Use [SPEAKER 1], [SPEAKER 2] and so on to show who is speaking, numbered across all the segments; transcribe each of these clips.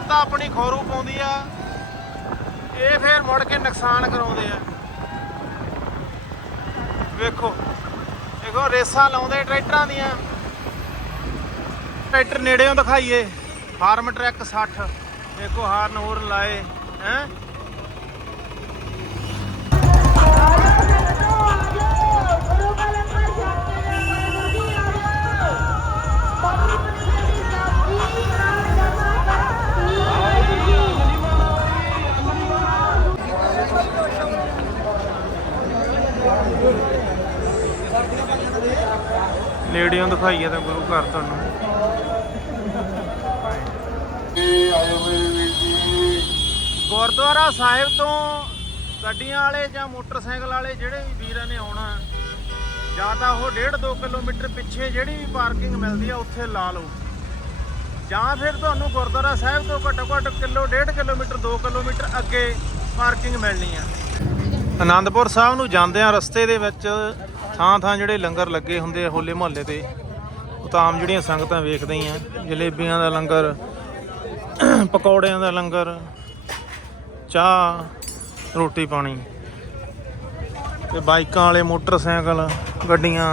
[SPEAKER 1] ਜਨਤਾ ਆਪਣੀ ਖੋਰੂ ਪਾਉਂਦੀ ਆ, ਇਹ ਫੇਰ ਮੁੜ ਕੇ ਨੁਕਸਾਨ ਕਰਾਉਂਦੇ ਆ। ਵੇਖੋ, ਦੇਖੋ, ਰੇਸਾਂ ਲਾਉਂਦੇ ਟਰੈਕਟਰਾਂ ਦੀਆਂ। ਟਰੈਕਟਰ ਨੇੜਿਓਂ ਦਿਖਾਈਏ, ਫਾਰਮ ਟਰੈਕ 60 ਦੇਖੋ ਹਾਰਨ ਹੋਰ ਲਾਏ, ਹੈ? ਨੇੜਿਓਂ ਦਿਖਾਈਏ ਤਾਂ ਗੁਰੂ ਘਰ ਤੁਹਾਨੂੰ। ਗੁਰਦੁਆਰਾ ਸਾਹਿਬ ਤੋਂ ਗੱਡੀਆਂ ਵਾਲੇ ਜਾਂ ਮੋਟਰਸਾਈਕਲ ਵਾਲੇ ਜਿਹੜੇ ਵੀ ਵੀਰਾਂ ਨੇ ਆਉਣਾ ਜਾਂ ਤਾਂ ਉਹ 1.5 2 ਕਿਲੋਮੀਟਰ ਪਿੱਛੇ ਜਿਹੜੀ ਵੀ ਪਾਰਕਿੰਗ ਮਿਲਦੀ ਆ ਉੱਥੇ ਲਾ ਲਓ। ਜਾਂ ਫਿਰ ਤੁਹਾਨੂੰ ਗੁਰਦੁਆਰਾ ਸਾਹਿਬ ਤੋਂ ਘੱਟੋ ਘੱਟ ਕਿਲੋ 1.5 ਕਿਲੋਮੀਟਰ 2 ਕਿਲੋਮੀਟਰ ਅੱਗੇ ਪਾਰਕਿੰਗ ਮਿਲਣੀ ਆ। ਆਨੰਦਪੁਰ ਸਾਹਿਬ ਨੂੰ ਜਾਂਦਿਆਂ ਰਸਤੇ ਦੇ ਵਿੱਚ ਥਾਂ ਥਾਂ ਜਿਹੜੇ ਲੰਗਰ ਲੱਗੇ ਹੁੰਦੇ ਆ ਹੋਲੇ ਮਹੱਲੇ ਤੇ, ਉਹ ਤਾਂ ਆਮ ਜਿਹੜੀਆਂ ਸੰਗਤਾਂ ਵੇਖਦੇ ਹੀ ਆ। ਜਲੇਬੀਆਂ ਦਾ ਲੰਗਰ, ਪਕੌੜਿਆਂ ਦਾ ਲੰਗਰ, ਚਾਹ, ਰੋਟੀ ਪਾਣੀ ਤੇ ਬਾਈਕਾਂ ਵਾਲੇ, ਮੋਟਰਸਾਈਕਲ, ਗੱਡੀਆਂ।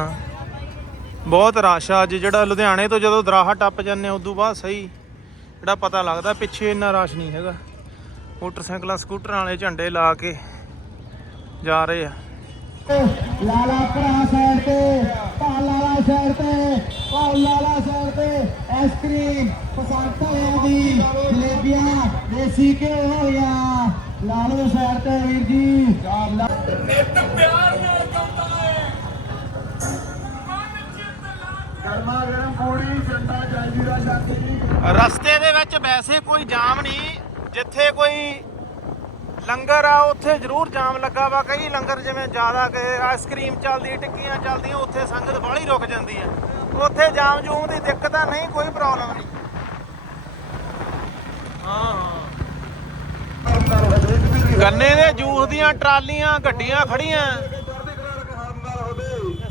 [SPEAKER 1] ਬਹੁਤ ਰਸ਼ ਆ ਅੱਜ ਜਿਹੜਾ ਲੁਧਿਆਣੇ ਤੋਂ ਜਦੋਂ ਦਰਾਹਾ ਟੱਪ ਜਾਂਦੇ ਉਦੋਂ ਬਾਅਦ ਸਹੀ ਜਿਹੜਾ ਪਤਾ ਲੱਗਦਾ, ਪਿੱਛੇ ਇੰਨਾ ਰਸ਼ ਨਹੀਂ ਹੈਗਾ। ਮੋਟਰਸਾਈਕਲਾਂ, ਸਕੂਟਰਾਂ ਵਾਲੇ ਝੰਡੇ ਲਾ ਕੇ ਜਾ ਰਹੇ ਆ।
[SPEAKER 2] ਲਾਲਾ ਭਰਾ ਸਾਈਡ ਤੇ ਭਾ ਲਾਲਾ ਸਾਈਡ ਤੇ ਭਾ ਲਾਲਾ ਸਾਈਡ ਤੇ ਆਈਸਕ੍ਰੀਮ ਪਸੰਦ ਹੋਇਆ ਦੀ ਜਲੇਬੀਆਂ ਦੇਸੀ ਘਿਓ ਹੋ ਗਿਆ ਲਾਲੋ ਸਾਈਡ ਤੇ ਵੀਰ ਜੀ। ਗਰਮਾ ਗਰਮ ਪੂੜੀ ਜੰਡਾ ਜਲਜੀਰਾ ਜਾਂਦੀ ਜੀ
[SPEAKER 1] ਰਸਤੇ ਦੇ ਵਿੱਚ ਵੈਸੇ ਕੋਈ ਜਾਮ ਨਹੀਂ ਜਿੱਥੇ ਕੋਈ ਲੰਗਰ ਆ, ਉੱਥੇ ਜ਼ਰੂਰ ਜਾਮ ਲੱਗਾ ਵਾ। ਕਈ ਲੰਗਰ ਜਿਵੇਂ ਜ਼ਿਆਦਾ ਕਿ ਆਈਸਕ੍ਰੀਮ ਚੱਲਦੀ, ਟਿੱਕੀਆਂ ਚੱਲਦੀਆਂ, ਉੱਥੇ ਸੰਗਤ ਬਾਹਲੀ ਰੁਕ ਜਾਂਦੀ ਆ। ਉੱਥੇ ਜਾਮ ਜੂਮ ਦੀ ਦਿੱਕਤ ਆ, ਨਹੀਂ, ਕੋਈ ਪ੍ਰੋਬਲਮ ਨਹੀਂ। ਹਾਂ। ਹਾਂ ਗੰਨੇ ਦੇ ਜੂਸ ਦੀਆਂ ਟਰਾਲੀਆਂ, ਗੱਡੀਆਂ ਖੜੀਆਂ।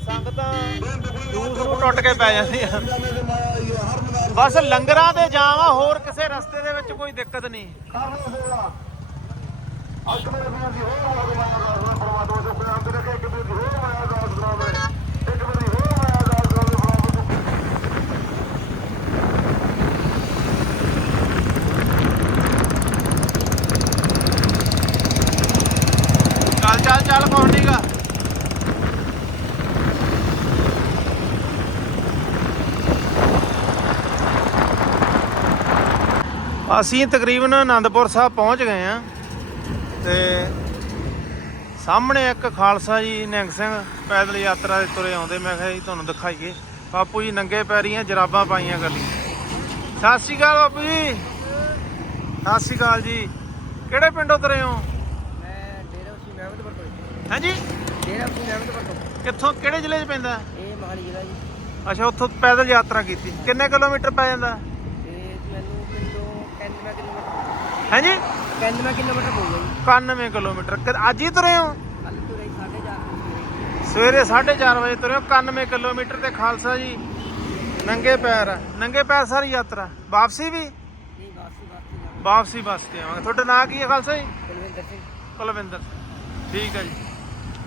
[SPEAKER 1] ਸੰਗਤਾਂ ਜੂਸ ਨੂੰ ਟੁੱਟ ਕੇ ਪੈ ਜਾਂਦੀਆਂ। ਬਸ ਲੰਗਰਾਂ ਦੇ ਜਾਮ ਹੋਰ ਕਿਸੇ ਰਸਤੇ ਦੇ ਵਿੱਚ ਕੋਈ ਦਿੱਕਤ ਨਹੀਂ ਚੱਲ ਚੱਲ ਚੱਲ ਕੌਣ ਨੀਗਾ ਅਸੀਂ ਤਕਰੀਬਨ ਆਨੰਦਪੁਰ ਸਾਹਿਬ ਪਹੁੰਚ ਗਏ ਆ ਤੇ ਸਾਹਮਣੇ ਇੱਕ ਖਾਲਸਾ ਜੀ ਨਿਹੰਗ ਸਿੰਘ ਪੈਦਲ ਯਾਤਰਾ ਦੇ ਤੁਰੇ ਆਉਂਦੇ। ਮੈਂ ਕਿਹਾ ਜੀ ਤੁਹਾਨੂੰ ਦਿਖਾਈਏ। ਬਾਪੂ ਜੀ ਨੰਗੇ ਪੈਰੀਆਂ ਜਰਾਬਾਂ ਪਾਈਆਂ ਲਈ ਸਤਿ ਸ਼੍ਰੀ ਅਕਾਲ ਬਾਪੂ ਜੀ। ਸਤਿ ਸ਼੍ਰੀ ਅਕਾਲ ਜੀ। ਕਿਹੜੇ ਪਿੰਡੋਂ ਤੁਰੇ ਹੋ?
[SPEAKER 2] ਮੈਂ ਡੇਰਾ ਉਸੀ ਮਹਿਮਦਪੁਰ ਤੋਂ
[SPEAKER 1] ਹਾਂਜੀ?
[SPEAKER 2] ਡੇਰਾ ਉਸੀ ਮਹਿਮਦਪੁਰ ਤੋਂ।
[SPEAKER 1] ਕਿੱਥੋਂ ਕਿਹੜੇ ਜ਼ਿਲ੍ਹੇ 'ਚ ਪੈਂਦਾ?
[SPEAKER 2] ਇਹ ਮਹਾਲੀ ਜ਼ਿਲ੍ਹਾ ਜੀ।
[SPEAKER 1] ਅੱਛਾ ਉੱਥੋਂ ਪੈਦਲ ਯਾਤਰਾ ਕੀਤੀ। ਕਿੰਨੇ ਕਿਲੋਮੀਟਰ ਪੈ ਜਾਂਦਾ?
[SPEAKER 2] ਤੇ ਮੈਨੂੰ ਪਿੰਡੋਂ 91 ਕਿਲੋਮੀਟਰ।
[SPEAKER 1] ਹਾਂਜੀ?
[SPEAKER 2] 91 ਕਿਲੋਮੀਟਰ ਪਊਗਾ ਜੀ।
[SPEAKER 1] 91 ਕਿਲੋਮੀਟਰ। ਕਿ- ਅੱਜ ਹੀ ਤੁਰੇ ਹੋ?
[SPEAKER 2] ਕੱਲ ਤੋਂ ਰਹੀ 4:30
[SPEAKER 1] ਸਵੇਰੇ 4:30 ਵਜੇ ਤੁਰੇ ਹੋ 91 ਕਿਲੋਮੀਟਰ ਤੇ ਖਾਲਸਾ ਜੀ। ਨੰਗੇ ਪੈਰ ਆ। ਨੰਗੇ ਪੈਰ ਸਾਰੀ ਯਾਤਰਾ। ਵਾਪਸੀ ਵੀ?
[SPEAKER 2] ਨਹੀਂ ਵਾਪਸੀ ਵਾਪਸੀ ਨਾ
[SPEAKER 1] ਵਾਪਸੀ ਬੱਸ ਤੇ ਆਵਾਂਗੇ ਤੁਹਾਡਾ ਨਾਂ ਕੀ ਹੈ ਖਾਲਸਾ ਜੀ?
[SPEAKER 2] ਕੁਲਵਿੰਦਰ ਸਿੰਘ।
[SPEAKER 1] ਕੁਲਵਿੰਦਰ ਠੀਕ ਹੈ ਜੀ।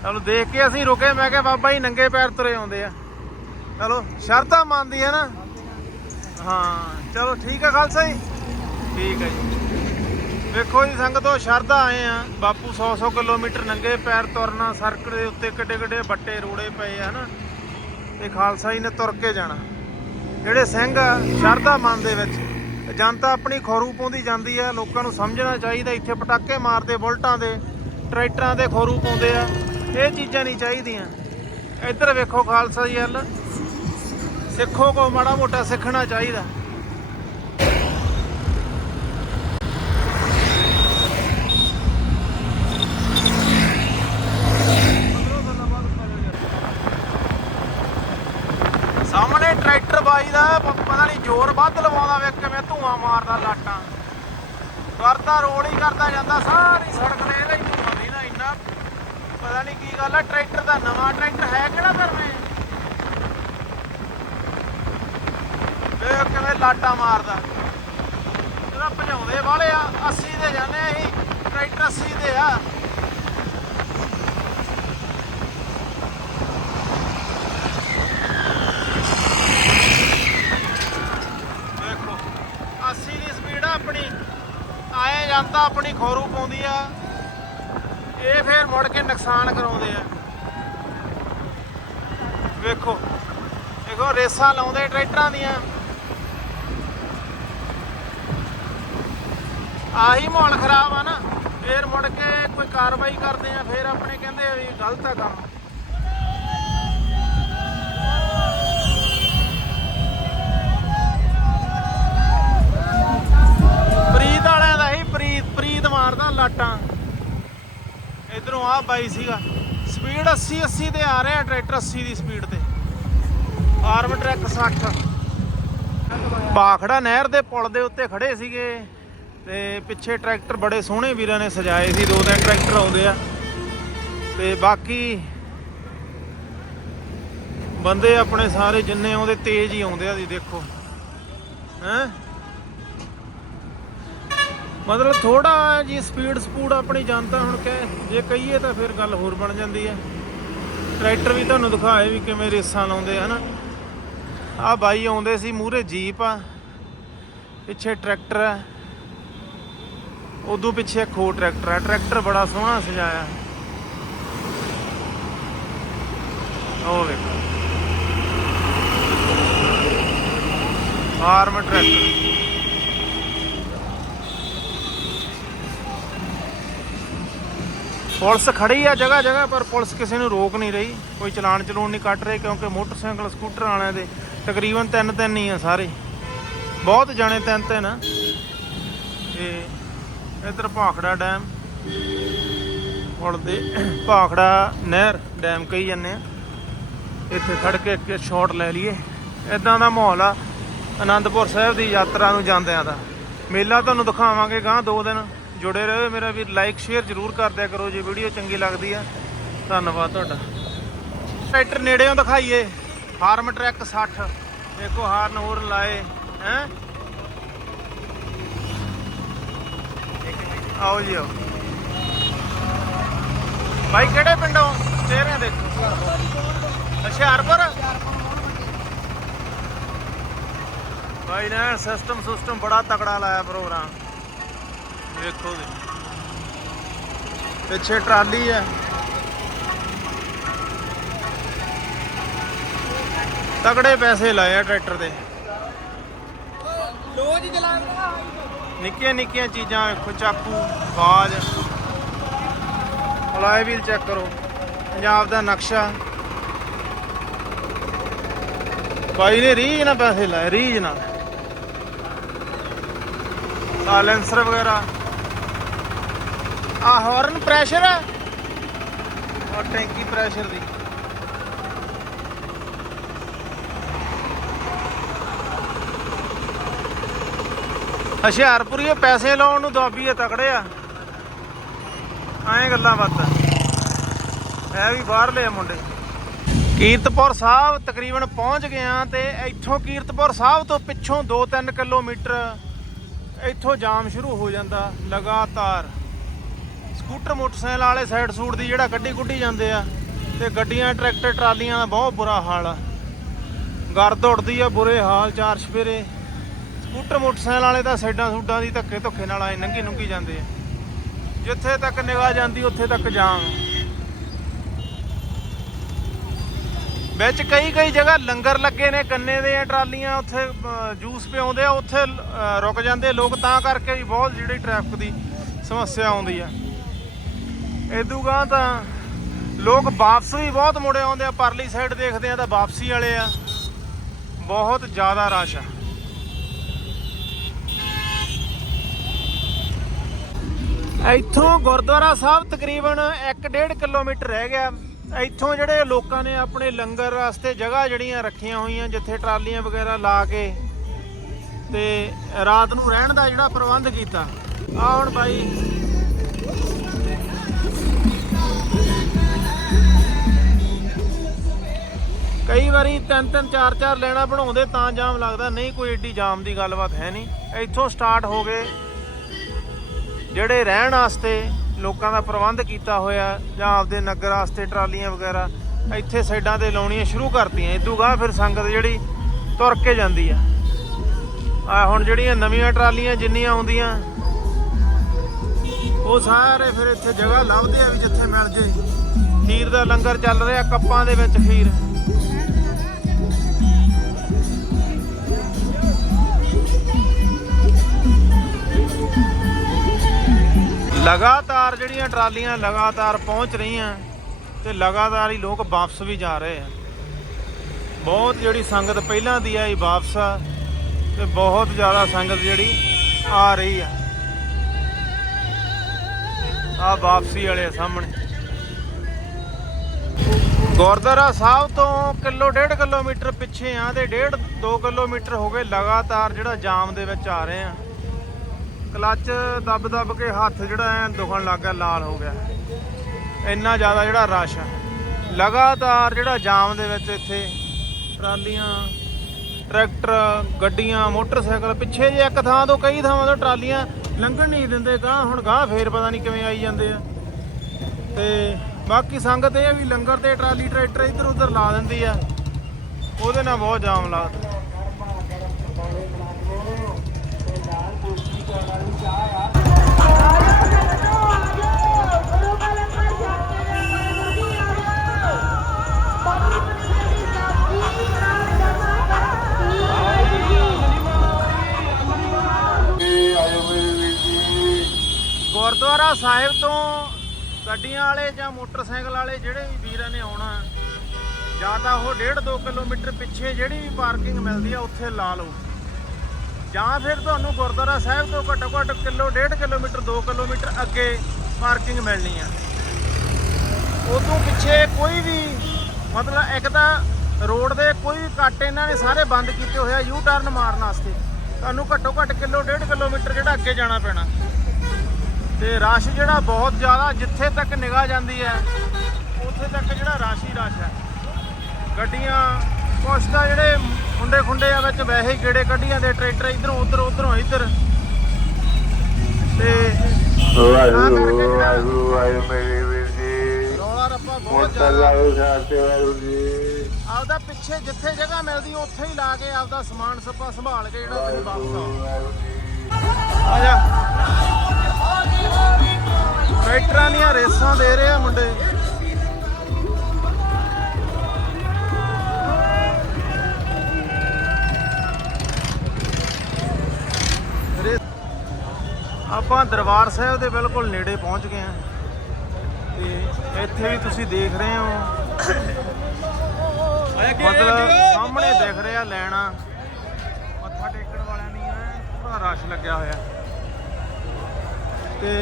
[SPEAKER 1] ਚਲੋ ਦੇਖ ਕੇ ਅਸੀਂ ਰੁਕੇ ਮੈਂ ਕਿਹਾ ਬਾਬਾ ਜੀ ਨੰਗੇ ਪੈਰ ਤੁਰੇ ਆਉਂਦੇ ਆ। ਚਲੋ ਸ਼ਰਤਾਂ ਮੰਨਦੀ ਹੈ ਨਾ? ਹਾਂ ਚਲੋ ਠੀਕ ਹੈ ਖਾਲਸਾ ਜੀ। ਠੀਕ ਹੈ ਜੀ। ਵੇਖੋ ਜੀ, ਸੰਗਤੋ ਸ਼ਰਧਾ ਆਏ ਆ। ਬਾਪੂ 100 100 ਕਿਲੋਮੀਟਰ ਨੰਗੇ ਪੈਰ ਤੁਰਨਾ, ਸੜਕ ਦੇ ਉੱਤੇ ਕਿੱਡੇ ਕਿੱਡੇ ਬੱਟੇ ਰੋੜੇ ਪਏ ਆ, ਹਨਾ? ਤੇ ਖਾਲਸਾ ਜੀ ਨੇ ਤੁਰ ਕੇ ਜਾਣਾ। ਜਿਹੜੇ ਸਿੰਘ ਆ, ਸ਼ਰਧਾ ਮਨ ਦੇ ਵਿੱਚ। ਜਨਤਾ ਆਪਣੀ ਖੋਰੂ ਪਾਉਂਦੀ ਜਾਂਦੀ ਆ, ਲੋਕਾਂ ਨੂੰ ਸਮਝਣਾ ਚਾਹੀਦਾ, ਇੱਥੇ ਪਟਾਕੇ ਮਾਰਦੇ, ਬੁਲਟਾਂ ਦੇ, ਟਰੈਕਟਰਾਂ ਦੇ ਖੋਰੂ ਪਾਉਂਦੇ ਆ। ਇਹ ਚੀਜ਼ਾਂ ਨਹੀਂ ਚਾਹੀਦੀਆਂ। ਇੱਧਰ ਵੇਖੋ ਖਾਲਸਾ ਜੀ ਹਲ ਸਿੱਖੋ ਕੋ ਮਾੜਾ ਮੋਟਾ ਸਿੱਖਣਾ ਚਾਹੀਦਾ। ਸਾਹਮਣੇ ਟਰੈਕਟਰ ਬਾਈ ਦਾ ਪਤਾ ਨਹੀਂ ਜ਼ੋਰ ਵੱਧ ਲਵਾਉਂਦਾ ਵੇ, ਕਿਵੇਂ ਧੂਆਂ ਮਾਰਦਾ ਲਾਟਾਂ। ਕਰਦਾ ਰੋਲ ਹੀ ਕਰਦਾ ਜਾਂਦਾ, ਸਾਰੀ ਸੜਕ ਤੇ ਇਹਦਾ ਹੀ ਧੂਆਂ ਦੀ ਨਾ ਇੰਨਾ। ਪਤਾ ਨਹੀਂ ਕੀ ਗੱਲ ਆ, ਟਰੈਕਟਰ ਦਾ ਨਵਾਂ ਟਰੈਕਟਰ ਹੈ ਕਿਹੜਾ ਕਰਨੇ ਵੇਖ ਕਿਵੇਂ ਲਾਟਾਂ ਮਾਰਦਾ। ਇਹਦਾ ਭਜਾਉਂਦਾ ਵਾਲੇ ਆ 80 ਦੇ ਜਾਂਦੇ ਆ ਅਸੀਂ, ਟਰੈਕਟਰ 80 ਦੇ ਆ ਦੇਖੋ 80 ਦੀ ਸਪੀਡ ਆ ਆਪਣੀ ਆਏ ਆਪਣੀ ਖੋਰੂ ਪਾਉਂਦੀ ਆ। ਇਹ ਫੇਰ ਮੁੜ ਕੇ ਨੁਕਸਾਨ ਕਰਾਉਂਦੇ ਆ। ਵੇਖੋ, ਦੇਖੋ, ਰੇਸਾਂ ਲਾਉਂਦੇ ਟਰੈਕਟਰਾਂ ਦੀਆਂ। ਆਹੀ ਮਾਹੌਲ ਖਰਾਬ ਆ ਨਾ, ਫੇਰ ਮੁੜ ਕੇ ਕੋਈ ਕਾਰਵਾਈ ਕਰਦੇ ਆ, ਫੇਰ ਆਪਣੇ ਕਹਿੰਦੇ ਵੀ ਗਲਤ ਆ ਕੰਮ। ਪ੍ਰੀਤ ਮਾਰਦਾ ਲਾਟਾਂ। ਇਧਰੋਂ ਆ ਬਾਈ ਸੀਗਾ। ਸਪੀਡ 80 80 ਤੇ ਆ ਰਿਹਾ ਟਰੈਕਟਰ 80 ਦੀ ਸਪੀਡ ਤੇ। ਆਰਮ ਟਰੈਕ 60 ਬਾਖੜਾ ਨਹਿਰ ਦੇ ਪੁਲ ਦੇ ਉੱਤੇ ਖੜੇ ਸੀਗੇ ਤੇ ਪਿੱਛੇ ਟਰੈਕਟਰ ਬੜੇ ਸੋਹਣੇ ਵੀਰਾਂ ਨੇ ਸਜਾਏ ਸੀ, ਦੋ ਤਿੰਨ ਟਰੈਕਟਰ ਆਉਂਦੇ ਆ। ਤੇ ਬਾਕੀ ਬੰਦੇ ਆਪਣੇ ਸਾਰੇ ਜਿੰਨੇ ਆਉਂਦੇ, ਤੇਜ਼ ਹੀ ਆਉਂਦੇ ਆ ਜੀ, ਦੇਖੋ। ਹੈਂ? ਮਤਲਬ ਥੋੜਾ ਜੀ ਸਪੀਡ ਸਪੂਡ ਆਪਣੀ ਜਨਤਾ ਹੁਣ ਕਹੇ, ਜੇ ਕਹੀਏ ਤਾਂ ਫਿਰ ਗੱਲ ਹੋਰ ਬਣ ਜਾਂਦੀ ਹੈ। ਟਰੈਕਟਰ ਵੀ ਤੁਹਾਨੂੰ ਦਿਖਾਏ ਵੀ ਕਿਵੇਂ ਰੇਸਾਂ ਲਾਉਂਦੇ ਆ, ਹਨਾ। ਆ ਬਾਈ ਆਉਂਦੇ ਸੀ, ਮੂਹਰੇ ਜੀਪ ਆ, ਪਿੱਛੇ ਟਰੈਕਟਰ ਆ, ਉਦੋਂ ਪਿੱਛੇ ਇੱਕ ਹੋਰ ਟਰੈਕਟਰ ਆ। ਟਰੈਕਟਰ ਬੜਾ ਸੋਹਣਾ ਸਜਾਇਆ। ਉਹ ਵੇਖੋ। ਆਰਮ ਟਰੈਕਟਰ। ਪੁਲਿਸ ਖੜੀ ਆ ਜਗ੍ਹਾ ਜਗ੍ਹਾ, ਪਰ ਪੁਲਿਸ ਕਿਸੇ ਨੂੰ ਰੋਕ ਨਹੀਂ ਰਹੀ। ਕੋਈ ਚਲਾਨ ਚਲੂਣ ਨਹੀਂ ਕੱਟ ਰਹੇ ਕਿਉਂਕਿ ਮੋਟਰਸਾਈਕਲ, ਸਕੂਟਰ ਵਾਲਿਆਂ ਦੇ ਤਕਰੀਬਨ ਤਿੰਨ ਤਿੰਨ ਹੀ ਆ ਸਾਰੇ। ਬਹੁਤ ਜਾਣੇ ਤਿੰਨ ਤਿੰਨ। ਆ ਤੇ ਇਧਰ ਭਾਖੜਾ ਡੈਮ। ਹੁਣ ਦੇ ਭਾਖੜਾ ਨਹਿਰ ਡੈਮ ਕਹੀ ਜਾਂਦੇ ਆ। ਇੱਥੇ ਖੜ ਕੇ ਇੱਕ ਸ਼ਾਟ ਲੈ ਲਈਏ। ਇਦਾਂ ਦਾ ਮਾਹੌਲ ਆ। ਆਨੰਦਪੁਰ ਸਾਹਿਬ ਦੀ ਯਾਤਰਾ ਨੂੰ ਜਾਂਦਿਆਂ ਦਾ। ਮੇਲਾ ਤੁਹਾਨੂੰ ਦਿਖਾਵਾਂਗੇ ਗਾਂ ਦੋ ਦਿਨ। ਜੁੜੇ ਰਹੋ, ਮੇਰਾ ਵੀ ਲਾਈਕ ਸ਼ੇਅਰ ਜ਼ਰੂਰ ਕਰ ਦਿਆ ਕਰੋ, ਜੇ ਵੀਡੀਓ ਚੰਗੀ ਲੱਗਦੀ ਆ। ਧੰਨਵਾਦ ਤੁਹਾਡਾ। ਟਰੈਕਟਰ ਨੇੜਿਓਂ ਦਿਖਾਈਏ। ਹਾਰਮ ਟਰੈਕ 60 ਦੇਖੋ, ਹਾਰਨ ਹੋਰ ਲਾਏ, ਹੈ? ਆਓ ਜੀ, ਆਓ। ਭਾਈ ਕਿਹੜੇ ਪਿੰਡੋਂ? ਚਿਹਰੇ ਦੇਖੋ। ਹੁਸ਼ਿਆਰਪੁਰ ਭਾਈ ਨੇ ਸਿਸਟਮ ਸਿਸਟਮ ਬੜਾ ਤਕੜਾ ਲਾਇਆ ਪ੍ਰੋਗਰਾਮ ਵੇਖੋ ਜੀ। ਪਿੱਛੇ ਟਰਾਲੀ ਹੈ। ਤਕੜੇ ਪੈਸੇ ਲਾਏ ਆ ਟਰੈਕਟਰ ਦੇ।
[SPEAKER 3] ਰੋਜ਼ ਚਲਾਉਂਦਾ
[SPEAKER 1] ਨਿੱਕੀਆਂ ਨਿੱਕੀਆਂ ਚੀਜ਼ਾਂ ਵੇਖੋ ਚਾਕੂ ਬਾਜ। ਅਲਾਈ ਵੀਲ ਚੈੱਕ ਕਰੋ। ਪੰਜਾਬ ਦਾ ਨਕਸ਼ਾ। ਭਾਈ ਨੇ ਰੀਜ ਨਾਲ ਪੈਸੇ ਲਾਏ ਰੀਜ ਨਾਲ। ਸਾਇਲੈਂਸਰ ਵਗੈਰਾ। ਆ ਹਾਰਨ ਪ੍ਰੈਸ਼ਰ ਆ। ਔਰ ਟੈਂਕੀ ਪ੍ਰੈਸ਼ਰ ਦੀ। ਹੁਸ਼ਿਆਰਪੁਰੀਏ ਪੈਸੇ ਲਾਉਣ ਨੂੰ ਦਾਬੀਏ ਤਕੜੇ ਆ। ਐਂ ਗੱਲਾਂ ਬਾਤਾਂ। ਇਹ ਵੀ ਬਾਹਰਲੇ ਆ ਮੁੰਡੇ। ਕੀਰਤਪੁਰ ਸਾਹਿਬ ਤਕਰੀਬਨ ਪਹੁੰਚ ਗਏ ਆ ਤੇ ਇੱਥੋਂ ਕੀਰਤਪੁਰ ਸਾਹਿਬ ਤੋਂ ਪਿੱਛੋਂ 2-3 ਕਿਲੋਮੀਟਰ ਇੱਥੋਂ ਜਾਮ ਸ਼ੁਰੂ ਹੋ ਜਾਂਦਾ, ਲਗਾਤਾਰ। ਸਕੂਟਰ, ਮੋਟਰਸਾਈਕਲ ਵਾਲੇ ਸਾਈਡ ਸੂਟ ਦੀ ਜਿਹੜਾ ਕੱਢੀ ਕੁੱਢੀ ਜਾਂਦੇ ਆ ਤੇ ਗੱਡੀਆਂ, ਟਰੈਕਟਰ, ਟਰਾਲੀਆਂ ਦਾ ਬਹੁਤ ਬੁਰਾ ਹਾਲ ਆ। ਗਰਦ ਉੱਡਦੀ ਆ, ਬੁਰੇ ਹਾਲ ਚਾਰ ਸਪੇਰੇ ਸਕੂਟਰ, ਮੋਟਰਸਾਈਕਲ ਵਾਲੇ ਤਾਂ ਸਾਈਡਾਂ ਸੂਡਾਂ ਦੀ ਧੱਕੇ ਧੁੱਕੇ ਨਾਲ ਆਏ, ਨੰਗੀ ਨੁੰਗੀ ਜਾਂਦੇ ਆ। ਜਿੱਥੇ ਤੱਕ ਨਿਗਾਹ ਜਾਂਦੀ, ਉੱਥੇ ਤੱਕ ਜਾਮ। ਵਿੱਚ ਕਈ ਕਈ ਜਗ੍ਹਾ ਲੰਗਰ ਲੱਗੇ ਨੇ ਕੰਨੇ ਦੇ ਟਰਾਲੀਆਂ, ਉੱਥੇ ਜੂਸ ਪਿਆਉਂਦੇ ਆ, ਉੱਥੇ ਰੁਕ ਜਾਂਦੇ ਲੋਕ ਤਾਂ ਕਰਕੇ ਵੀ ਬਹੁਤ ਜਿਹੜੀ ਟ੍ਰੈਫਿਕ ਦੀ ਸਮੱਸਿਆ ਆਉਂਦੀ ਆ। ਇਦੂ ਗਾਂ ਤਾਂ ਲੋਕ ਵਾਪਸ ਵੀ ਬਹੁਤ ਮੁੜੇ ਆਉਂਦੇ ਆ, ਪਰਲੀ ਸਾਈਡ ਦੇਖਦੇ ਆ ਤਾਂ ਵਾਪਸੀ ਵਾਲੇ ਆ। ਬਹੁਤ ਜ਼ਿਆਦਾ ਰਸ਼ ਆ। ਇੱਥੋਂ ਗੁਰਦੁਆਰਾ ਸਾਹਿਬ ਤਕਰੀਬਨ 1.5 ਕਿਲੋਮੀਟਰ ਰਹਿ ਗਿਆ। ਇੱਥੋਂ ਜਿਹੜੇ ਲੋਕਾਂ ਨੇ ਆਪਣੇ ਲੰਗਰ ਵਾਸਤੇ ਜਗ੍ਹਾ ਜਿਹੜੀਆਂ ਰੱਖੀਆਂ ਹੋਈਆਂ, ਜਿੱਥੇ ਟਰਾਲੀਆਂ ਵਗੈਰਾ ਲਾ ਕੇ ਤੇ ਰਾਤ ਨੂੰ ਰਹਿਣ ਦਾ ਜਿਹੜਾ ਪ੍ਰਬੰਧ ਕੀਤਾ। ਆ ਹੁਣ ਬਾਈ ਕਈ ਵਾਰੀ ਤਿੰਨ ਤਿੰਨ, ਚਾਰ ਚਾਰ ਲੈਣਾ ਬਣਾਉਂਦੇ ਤਾਂ ਜਾਮ ਲੱਗਦਾ। ਨਹੀਂ, ਕੋਈ ਏਡੀ ਜਾਮ ਦੀ ਗੱਲਬਾਤ ਹੈ ਨਹੀਂ। ਇੱਥੋਂ ਸਟਾਰਟ ਹੋ ਗਏ। ਜਿਹੜੇ ਰਹਿਣ ਵਾਸਤੇ ਲੋਕਾਂ ਦਾ ਪ੍ਰਬੰਧ ਕੀਤਾ ਹੋਇਆ, ਜਾਂ ਆਪਦੇ ਨਗਰ ਵਾਸਤੇ ਟਰਾਲੀਆਂ ਵਗੈਰਾ, ਇੱਥੇ ਸਾਈਡਾਂ ਤੇ ਲਾਉਣੀਆਂ ਸ਼ੁਰੂ ਕਰਤੀਆਂ। ਇਦੋਂ ਗਾਹ ਫਿਰ ਸੰਗਤ ਜਿਹੜੀ ਤੁਰ ਕੇ ਜਾਂਦੀ ਆ। ਆ ਹੁਣ ਜਿਹੜੀਆਂ ਨਵੀਆਂ ਟਰਾਲੀਆਂ ਜਿੰਨੀਆਂ ਆਉਂਦੀਆਂ, ਉਹ ਸਾਰੇ ਫਿਰ ਇੱਥੇ ਜਗ੍ਹਾ ਲੱਭਦੇ ਆ ਵੀ ਜਿੱਥੇ ਮਿਲ ਜੇ। ਖੀਰ ਦਾ ਲੰਗਰ ਚੱਲ ਰਿਹਾ, ਕੱਪਾਂ ਦੇ ਵਿੱਚ ਖੀਰ। ਲਗਾਤਾਰ ਜਿਹੜੀਆਂ ਟਰਾਲੀਆਂ ਲਗਾਤਾਰ ਪਹੁੰਚ ਰਹੀਆਂ ਤੇ ਲਗਾਤਾਰ ਹੀ ਲੋਕ ਵਾਪਸ ਵੀ ਜਾ ਰਹੇ ਆ। ਬਹੁਤ ਜਿਹੜੀ ਸੰਗਤ ਪਹਿਲਾਂ ਦੀ ਆਈ ਵਾਪਸ ਆ ਤੇ ਬਹੁਤ ਜ਼ਿਆਦਾ ਸੰਗਤ ਜਿਹੜੀ ਆ ਰਹੀ ਆ। ਆ ਵਾਪਸੀ ਵਾਲੇ ਆ ਸਾਹਮਣੇ। ਗੁਰਦੁਆਰਾ ਸਾਹਿਬ ਤੋਂ ਕਿਲੋ ਡੇਢ ਕਿਲੋਮੀਟਰ ਪਿੱਛੇ ਆ ਤੇ ਡੇਢ 2 ਕਿਲੋਮੀਟਰ ਹੋ ਗਏ ਲਗਾਤਾਰ ਜਿਹੜਾ ਜਾਮ ਦੇ ਵਿੱਚ ਆ ਰਹੇ ਆ। ਕਲੱਚ ਦੱਬ ਦੱਬ ਕੇ ਹੱਥ ਜਿਹੜਾ ਐ ਦੁਖਣ ਲੱਗ ਗਿਆ, ਲਾਲ ਹੋ ਗਿਆ। ਇੰਨਾ ਜ਼ਿਆਦਾ ਜਿਹੜਾ ਰਸ਼ ਆ। ਲਗਾਤਾਰ ਜਿਹੜਾ ਜਾਮ ਦੇ ਵਿੱਚ ਇੱਥੇ ਟਰਾਲੀਆਂ, ਟਰੈਕਟਰ, ਗੱਡੀਆਂ, ਮੋਟਰਸਾਈਕਲ, ਪਿੱਛੇ ਜੇ ਇੱਕ ਥਾਂ ਤੋਂ ਕਈ ਥਾਵਾਂ ਤੋਂ ਟਰਾਲੀਆਂ ਲੰਘਣ ਨਹੀਂ ਦਿੰਦੇ ਗਾਂ ਹੁਣ ਗਾਂ ਫੇਰ ਪਤਾ ਨਹੀਂ ਕਿਵੇਂ ਆਈ ਜਾਂਦੇ ਆ। ਤੇ ਬਾਕੀ ਸੰਗਤ ਇਹ ਵੀ ਲੰਗਰ ਤੇ ਟਰਾਲੀ ਟਰੈਕਟਰ ਇੱਧਰ ਉੱਧਰ ਲਾ ਦਿੰਦੀ ਆ। ਉਹਦੇ ਨਾਲ ਬਹੁਤ ਜਾਮ ਲੱਗਦਾ ਗੁਰਦੁਆਰਾ ਸਾਹਿਬ ਤੋਂ ਗੱਡੀਆਂ ਵਾਲੇ ਜਾਂ ਮੋਟਰਸਾਈਕਲ ਵਾਲੇ ਜਿਹੜੇ ਵੀ ਵੀਰਾਂ ਨੇ ਆਉਣਾ, ਜਾਂ ਤਾਂ ਉਹ 1.5 2 ਕਿਲੋਮੀਟਰ ਪਿੱਛੇ ਜਿਹੜੀ ਵੀ ਪਾਰਕਿੰਗ ਮਿਲਦੀ ਆ, ਉੱਥੇ ਲਾ ਲਓ। ਜਾਂ ਫਿਰ ਤੁਹਾਨੂੰ ਗੁਰਦੁਆਰਾ ਸਾਹਿਬ ਤੋਂ ਘੱਟੋ ਘੱਟ ਕਿਲੋ 1.5 ਕਿਲੋਮੀਟਰ 2 ਕਿਲੋਮੀਟਰ ਅੱਗੇ ਪਾਰਕਿੰਗ ਮਿਲਣੀ ਆ। ਉਦੋਂ ਪਿੱਛੇ ਕੋਈ ਵੀ ਮਤਲਬ ਇੱਕ ਤਾਂ ਰੋਡ ਦੇ ਕੋਈ ਵੀ ਕੱਟ ਇਹਨਾਂ ਨੇ ਸਾਰੇ ਬੰਦ ਕੀਤੇ ਹੋਏ ਆ ਯੂ ਟਰਨ ਮਾਰਨ ਵਾਸਤੇ। ਤੁਹਾਨੂੰ ਘੱਟੋ ਘੱਟ ਕਿਲੋ 1.5 ਕਿਲੋਮੀਟਰ ਜਿਹੜਾ ਅੱਗੇ ਜਾਣਾ ਪੈਣਾ। ਤੇ ਰਸ਼ ਜਿਹੜਾ ਬਹੁਤ ਜ਼ਿਆਦਾ, ਜਿੱਥੇ ਤੱਕ ਨਿਗਾਹ ਜਾਂਦੀ ਹੈ, ਉੱਥੇ ਤੱਕ ਜਿਹੜਾ ਰਸ਼ ਹੀ ਰਸ਼ ਹੈ। ਗੱਡੀਆਂ, ਕੁਛ ਤਾਂ ਜਿਹੜੇ ਮੁੰਡੇ ਖੁੰਡੇ ਆ ਵਿੱਚ ਵੈਸੇ ਹੀ ਗੇੜੇ ਕੱਢੀਆਂ ਦੇ ਟਰੈਕਟਰ ਇਧਰੋਂ ਉਧਰ ਉਧਰੋਂ ਇੱਧਰ। ਤੇ
[SPEAKER 3] ਵਾਹਿਗੁਰੂ ਵਾਹਿਗੁਰੂ ਵਾਹਿਗੁਰੂ ਮੇਰੇ ਵੀਰ ਜੀ
[SPEAKER 1] ਰੌਲਾ ਰੱਪਾ ਬਹੁਤ ਜ਼ਿਆਦਾ
[SPEAKER 3] ਮੁੱਤਲਾਉ ਸਾਤੇ ਵਾਹਿਗੁਰੂ ਜੀ।
[SPEAKER 1] ਆਪਦਾ ਪਿੱਛੇ ਜਿੱਥੇ ਜਗ੍ਹਾ ਮਿਲਦੀ ਉੱਥੇ ਹੀ ਲਾ ਕੇ ਆਪਦਾ ਸਮਾਨ ਸੱਪਾ ਸੰਭਾਲ ਕੇ ਜਿਹੜਾ ਤੁਸੀਂ ਵਾਪਸ ਆ ਜਾ। ਟਰੈਕਟਰਾਂ ਦੀਆਂ ਰੇਸਾਂ ਦੇ ਰਹੇ ਆ ਮੁੰਡੇ। ਆਪਾਂ ਦਰਬਾਰ ਸਾਹਿਬ ਦੇ ਬਿਲਕੁਲ ਨੇੜੇ ਪਹੁੰਚ ਗਏ ਆ ਤੇ ਇੱਥੇ ਵੀ ਤੁਸੀਂ ਦੇਖ ਰਹੇ ਹੋ। ਮਤਲਬ ਸਾਹਮਣੇ ਦਿਖ ਰਿਹਾ ਲੈਣਾ। ਮੱਥਾ ਟੇਕਣ ਵਾਲਿਆਂ ਦੀ ਐ ਪੂਰਾ ਰਸ਼ ਲੱਗਿਆ ਹੋਇਆ। ਤੇ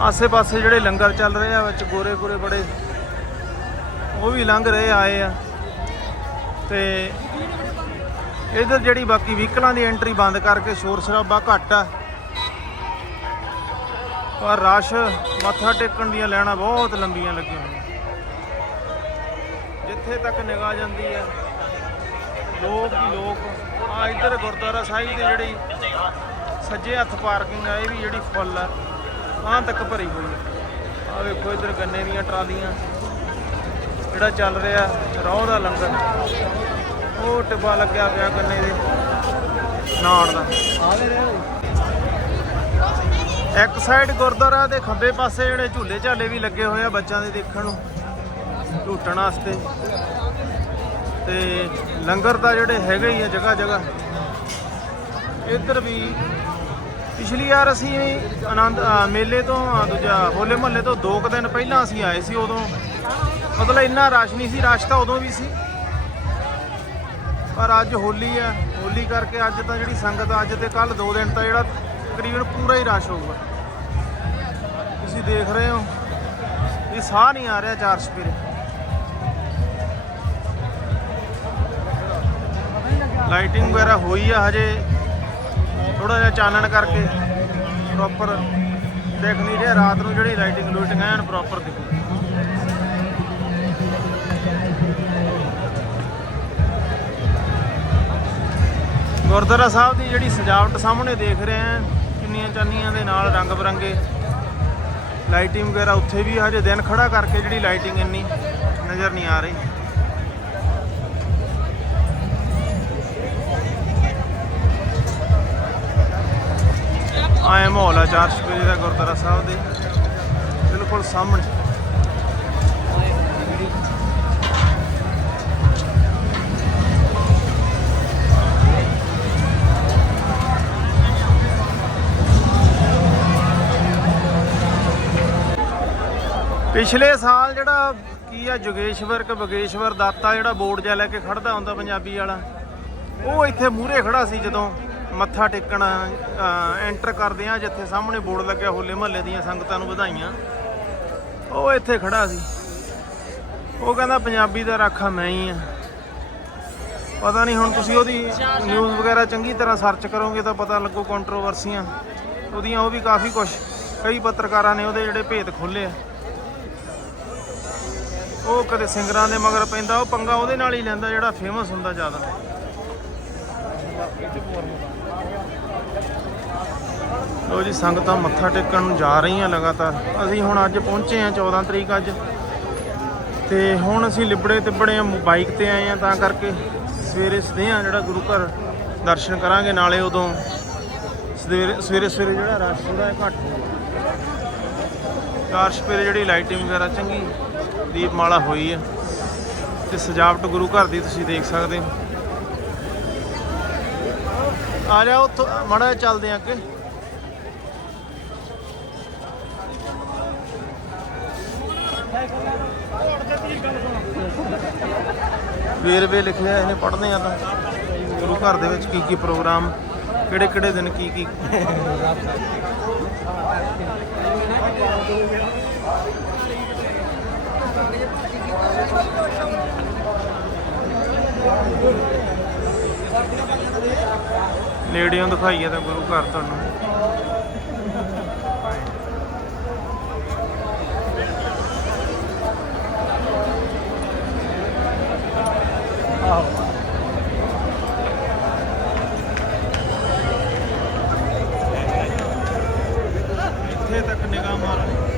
[SPEAKER 1] ਆਸੇ-ਪਾਸੇ ਜਿਹੜੇ ਲੰਗਰ ਚੱਲ ਰਹੇ ਆ, ਵਿੱਚ ਗੋਰੇ ਗੋਰੇ ਬੜੇ, ਉਹ ਵੀ ਲੰਘ ਰਹੇ ਆਏ ਆ। ਤੇ ਇਧਰ ਜਿਹੜੀ ਬਾਕੀ ਵਹੀਕਲਾਂ ਦੀ ਐਂਟਰੀ ਬੰਦ ਕਰਕੇ ਸ਼ੋਰ ਸ਼ਰਾਬਾ ਘੱਟ ਆ। ਪਰ ਰਸ਼ ਮੱਥਾ ਟੇਕਣ ਦੀਆਂ ਲੈਣਾ ਬਹੁਤ ਲੰਬੀਆਂ ਲੱਗੀਆਂ ਹੋਈਆਂ। ਜਿੱਥੇ ਤੱਕ ਨਿਗਾਹ ਜਾਂਦੀ ਹੈ, ਲੋਕ ਹੀ ਲੋਕ। ਆ ਇੱਧਰ ਗੁਰਦੁਆਰਾ ਸਾਹਿਬ ਦੀ ਜਿਹੜੀ ਸੱਜੇ ਹੱਥ ਪਾਰਕਿੰਗ ਆ, ਇਹ ਵੀ ਜਿਹੜੀ ਫੁੱਲ ਆ। ਆਹ ਤੱਕ ਭਰੀ ਹੋਈ ਹੈ ਆ ਵੇਖੋ ਇੱਧਰ ਗੰਨੇ ਦੀਆਂ ਟਰਾਲੀਆਂ। ਜਿਹੜਾ ਚੱਲ ਰਿਹਾ, ਰੌਹ ਦਾ ਲੰਗਰ। ਉਹ ਟਿੱਬਾ ਲੱਗਿਆ ਪਿਆ ਕੰਨੇ ਦੇ, ਨਾੜ ਦਾ। ਇੱਕ ਸਾਈਡ ਗੁਰਦੁਆਰਾ ਦੇ ਖੱਬੇ ਪਾਸੇ ਜਿਹੜੇ ਝੂਲੇ ਝਾਲੇ ਵੀ ਲੱਗੇ ਹੋਏ ਆ ਬੱਚਿਆਂ ਦੇ ਦੇਖਣ ਨੂੰ, ਝੂਟਣ ਵਾਸਤੇ। ਤੇ ਲੰਗਰ ਦਾ ਜਿਹੜੇ ਹੈਗੇ ਹੀ ਆ ਜਗ੍ਹਾ ਜਗ੍ਹਾ ਇੱਧਰ ਵੀ ਪਿਛਲੀ ਵਾਰ ਅਸੀਂ ਆਨੰਦ ਮੇਲੇ ਤੋਂ ਦੂਜਾ ਹੋਲੇ ਮਹੱਲੇ ਤੋਂ 2 ਕੁ ਦਿਨ ਪਹਿਲਾਂ ਅਸੀਂ ਆਏ ਸੀ ਉਦੋਂ। ਮਤਲਬ ਇੰਨਾ ਰਸ਼ ਨਹੀਂ ਸੀ, ਰਸ਼ ਤਾਂ ਉਦੋਂ ਵੀ ਸੀ। ਪਰ ਅੱਜ ਹੋਲੀ ਹੈ। ਹੋਲੀ ਕਰਕੇ ਅੱਜ ਤਾਂ ਜਿਹੜੀ ਸੰਗਤ ਅੱਜ ਤੇ ਕੱਲ ਦੋ ਦਿਨ ਤਾਂ ਜਿਹੜਾ ਤਕਰੀਬਨ ਪੂਰਾ ਹੀ ਰਸ਼ ਹੋਊਗਾ। ਤੁਸੀਂ ਦੇਖ ਰਹੇ ਹੋ, ਇਹ ਸਾਹ ਨਹੀਂ ਆ ਰਿਹਾ ਚਾਰ ਸਪੀਰੇ ਲਾਈਟਿੰਗ ਵਗੈਰਾ ਹੋਈ ਆ ਹਜੇ। ਥੋੜਾ ਜਿਹਾ ਚਾਨਣ ਕਰਕੇ ਪ੍ਰੋਪਰ ਦੇਖ ਨਹੀਂ ਰਿਹਾ। ਰਾਤ ਨੂੰ ਜਿਹੜੀ ਲਾਈਟਿੰਗ ਲੂਟਿੰਗ ਐਨ ਪ੍ਰੋਪਰ ਦਿਖੂ। ਗੁਰਦੁਆਰਾ ਸਾਹਿਬ ਦੀ ਜਿਹੜੀ ਸਜਾਵਟ ਸਾਹਮਣੇ ਦੇਖ ਰਹੇ ਆ ਕਿੰਨੀਆਂ ਚਾਨੀਆਂ ਦੇ ਨਾਲ ਰੰਗ ਬਰੰਗੇ। ਲਾਈਟਿੰਗ ਵਗੈਰਾ ਉੱਥੇ ਵੀ ਹਜੇ ਦਿਨ ਖੜਾ ਕਰਕੇ ਜਿਹੜੀ ਲਾਈਟਿੰਗ ਇੰਨੀ ਨਜ਼ਰ ਨਹੀਂ ਆ ਰਹੀ। ਆਏ ਮਾਹੌਲ ਆ ਚਾਰ ਸਪੇਰੇ ਦਾ ਗੁਰਦੁਆਰਾ ਸਾਹਿਬ ਦੇ। ਬਿਲਕੁਲ ਸਾਹਮਣੇ। ਪਿਛਲੇ ਸਾਲ ਜਿਹੜਾ ਕੀ ਆ, ਜੋਗੇਸ਼ਵਰ ਕ ਬਗੇਸ਼ਵਰ ਦਾਤਾ ਜਿਹੜਾ ਬੋਰਡ ਜਿਹਾ ਲੈ ਕੇ ਖੜਦਾ ਹੁੰਦਾ ਪੰਜਾਬੀ ਵਾਲਾ, ਉਹ ਇੱਥੇ ਮੂਹਰੇ ਖੜਾ ਸੀ ਜਦੋਂ ਮੱਥਾ ਟੇਕਣ ਐਂਟਰ ਕਰਦੇ ਆ, ਜਿੱਥੇ ਸਾਹਮਣੇ ਬੋਰਡ ਲੱਗਿਆ ਹੋਲੇ ਮਹੱਲੇ ਦੀਆਂ ਸੰਗਤਾਂ ਨੂੰ ਵਧਾਈਆਂ। ਉਹ ਇੱਥੇ ਖੜਾ ਸੀ। ਉਹ ਕਹਿੰਦਾ, ਪੰਜਾਬੀ ਦਾ ਰਾਖਾ ਮੈਂ ਹੀ ਆ। ਪਤਾ ਨਹੀਂ ਹੁਣ ਤੁਸੀਂ ਉਹਦੀ ਨਿਊਜ਼ ਵਗੈਰਾ ਚੰਗੀ ਤਰ੍ਹਾਂ ਸਰਚ ਕਰੋਗੇ ਤਾਂ ਪਤਾ ਲੱਗੂ ਕੰਟਰੋਵਰਸੀਆਂ ਉਹਦੀਆਂ, ਉਹ ਵੀ ਕਾਫੀ ਕੁਝ ਕਈ ਪੱਤਰਕਾਰਾਂ ਨੇ ਉਹਦੇ ਜਿਹੜੇ ਭੇਤ ਖੋਲੇ ਆ। ਉਹ ਕਦੇ ਸਿੰਗਰਾਂ ਦੇ ਮਗਰ ਪੈਂਦਾ, ਉਹ ਪੰਗਾ ਉਹਦੇ ਨਾਲ ਹੀ ਲੈਂਦਾ ਜਿਹੜਾ ਫੇਮਸ ਹੁੰਦਾ ਜ਼ਿਆਦਾ। ਲੋ ਜੀ, ਸੰਗਤਾਂ ਮੱਥਾ ਟੇਕਣ ਨੂੰ ਜਾ ਰਹੀਆਂ ਲਗਾਤਾਰ। ਅਸੀਂ ਹੁਣ ਅੱਜ ਪਹੁੰਚੇ ਆ 14 ਤਰੀਕ ਅੱਜ। ਤੇ ਹੁਣ ਅਸੀਂ ਲਿਬੜੇ ਤਿਬੜੇ ਬਾਈਕ ਤੇ ਆਏ ਆ ਤਾਂ ਕਰਕੇ ਸਵੇਰੇ ਸਦੇ ਆ ਜਿਹੜਾ ਗੁਰੂ ਘਰ ਦਰਸ਼ਨ ਕਰਾਂਗੇ, ਨਾਲੇ ਉਦੋਂ ਸਵੇਰੇ ਸਵੇਰੇ ਸਵੇਰੇ ਜਿਹੜਾ ਰਸ਼ ਥੋੜਾ ਘੱਟ ਹੋਊਗਾ। ਚਾਰ ਸਪੇਰੇ ਜਿਹੜੀ ਲਾਈਟਿੰਗ ਵਗੈਰਾ ਚੰਗੀ। ਦੀਪਮਾਲਾ ਹੋਈ ਹੈ ਤੇ ਸਜਾਵਟ ਗੁਰੂ ਘਰ ਦੀ ਤੁਸੀਂ ਦੇਖ ਸਕਦੇ ਹੋ। ਆ ਜਾ ਉੱਥੋਂ, ਮੜਾ ਚੱਲਦੇ ਆ ਅੱਗੇ। ਵੇਰਵੇ ਲਿਖਿਆ ਇਹਨੇ ਪੜ੍ਹਦੇ ਆ ਤਾਂ। ਗੁਰੂ ਘਰ ਦੇ ਵਿੱਚ ਕੀ ਕੀ ਪ੍ਰੋਗਰਾਮ, ਕਿਹੜੇ ਕਿਹੜੇ ਦਿਨ ਕੀ ਕੀ ਨੇੜਿਓਂ ਦਿਖਾਈਏ ਤਾਂ ਗੁਰੂ ਘਰ ਤੁਹਾਨੂੰ। ਇੱਥੇ ਤੱਕ ਨਿਗਾਹ ਮਾਰੋ।